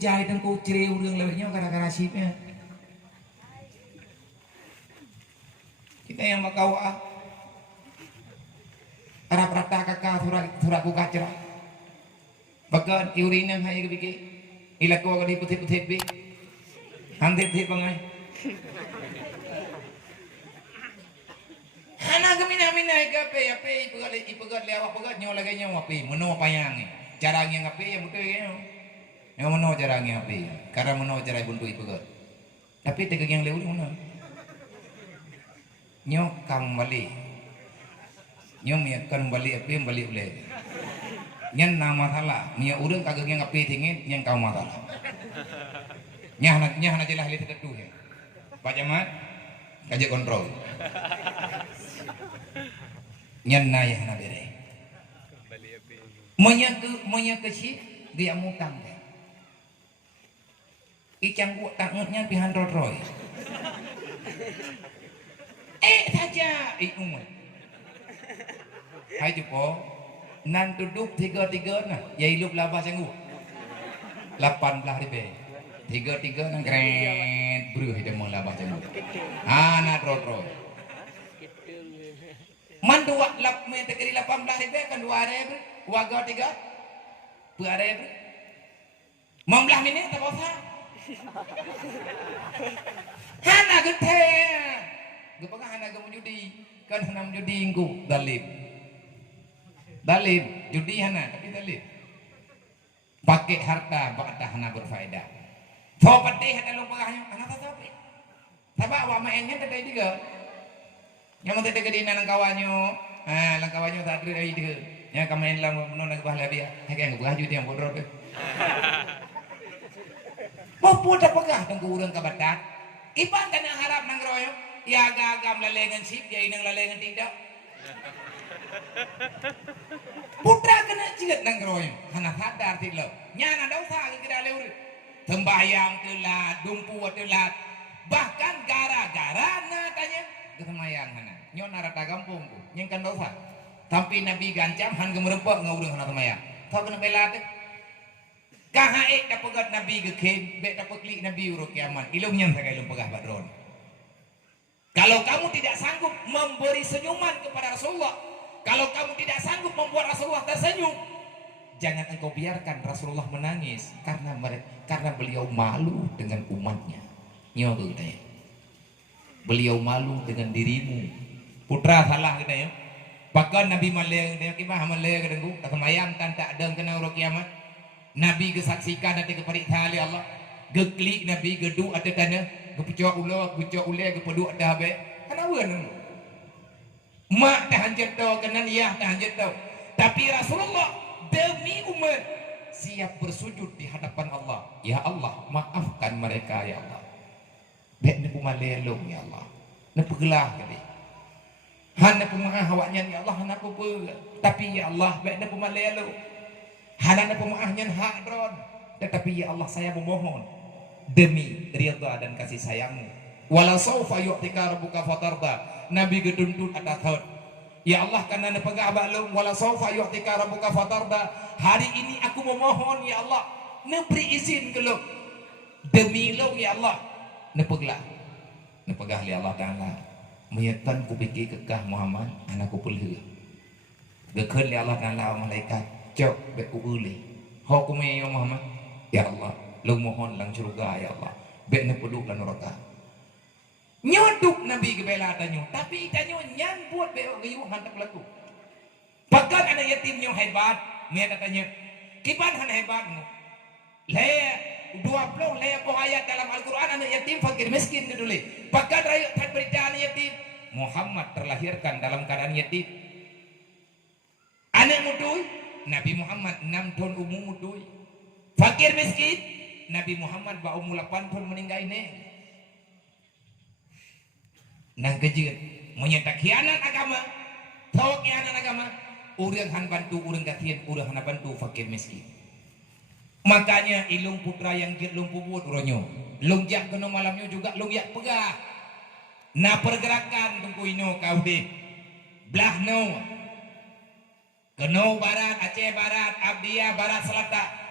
jahit dan ku ciri urang lewatnya gara-gara sipnya. Kita yang makau Arab rata kakak surat ku kacra. Bagan iurin yang hai ke ila ko di putih-putih bi. Hantit bangai. Hana gemina-mina gape ape ipegat lewat pegat nyawa lagi nyawa ape meno payang cara yang ape yang betul yang meno cara yang ape karena meno cara buntu ipegat tapi tegang yang lewat mana nyok kembali nyok miakan balik ape balik boleh nyan nama salah mia urang kagak yang ape tingin yang kau masalah nyah jelas lihat itu ya Pak Jamat kajak kontrol nyan nayah na bere monya ke si dia mutang deh icang buat tangutnya pihan roy saja umur hai jupo nan duduk tiga nah ya hidup labah sanggup 18 tiga nang keren bro itu mau labah sanggup anak roy man dua lap me tegeri 18 kan 2.000 waga 3 2.000 15 minit tak bosa hana gede gepaka hana gamu judi kan hana judi ingku dalib judi hana tapi dalib pakai harta ba'da hana berfaedah sopati hana lumpagahnya hana sasapi sabak wa mainnya tadi juga yang mau tadi nang kawanyo, lang kawanyo tadi dari dia, yang kamain lang menon nagbahla dia, hanya nggak bahaju dia yang bodoh tu. Mau putar pegah dan kurang kabatat, iban dan yang harap nang royo, ya agam lalengan sip, ya inang lalengan tidak. Putra kena cigat nang royo, hana sadar tidak. Nyana dah usah kita lewat, sembahyang telat, dumpu telat, bahkan gara-gara na tanya. Kesemayang mana nyon narata kampung ku nyeng kan dosa tapi nabi gancam han gemerepek ngaurung hana semayang tau kena belat kahae dapegat nabi gekem be dapekli nabi urut kiamat ilung nyang sakai ilung pegah badron kalau kamu tidak sanggup memberi senyuman kepada Rasulullah kalau kamu tidak sanggup membuat Rasulullah tersenyum jangan engkau biarkan Rasulullah menangis karena beliau malu dengan umatnya nyo tu katanya beliau malu dengan dirimu putra salah kita ya bahkan Nabi maleng dia kibah maleng kedengku kesemayam tan tak ada kena urut kiamat Nabi kesaksikan nanti keperiksa oleh Allah geklik Nabi gedu ada tanah gepucuk ulah gepedu ada habe kenapa nang mak tahan jatuh kena ya tahan jatuh tapi Rasulullah demi umat siap bersujud di hadapan Allah ya Allah maafkan mereka ya Allah bek ni pumalelong ya Allah na pegelah kali hana pemaah awaknya ya Allah hana pupul tapi ya Allah bek na pumalelong hana na pemaahnya hak dron tetapi ya Allah saya memohon demi ridha dan kasih sayangmu wala saufa yu'tika rabbuka fatarda nabi geduntut atas haud ya Allah karena na pegah balung wala saufa yu'tika rabbuka fatarda hari ini aku memohon ya Allah na beri izin ke lu demi lu ya Allah nepeglah nepegah li Allah Ta'ala menyatan ku pikir kekah Muhammad anakku pelih gekhen li Allah Ta'ala malaikat cok bek ku uli ho ku me Muhammad ya Allah lu mohon lang surga ya Allah bek ne peduk lan neraka nyoduk nabi gebela tanyo tapi itanyo nyan buat bek gayu hantak laku bahkan anak yatim nyo hebat me katanya kiban han hebatmu le 20 ayat dalam Al-Quran anak yatim fakir miskin dulu. Bahkan rakyat berita anak yatim Muhammad terlahirkan dalam keadaan yatim. Anak mudui Nabi Muhammad 6 tahun umur mudui. Fakir miskin Nabi Muhammad ba umur 8 tahun meninggal ini. Nang kejut menyetak khianat agama. Tahu khianat agama. Urang han bantu urang kasihan urang han bantu fakir miskin. Makanya ilung putra yang jit lung pubut uronyo lung jak kena malamnya juga lung yak pegah na pergerakan tungku ino kau di belah no keno barat Aceh barat Abdiya barat selatan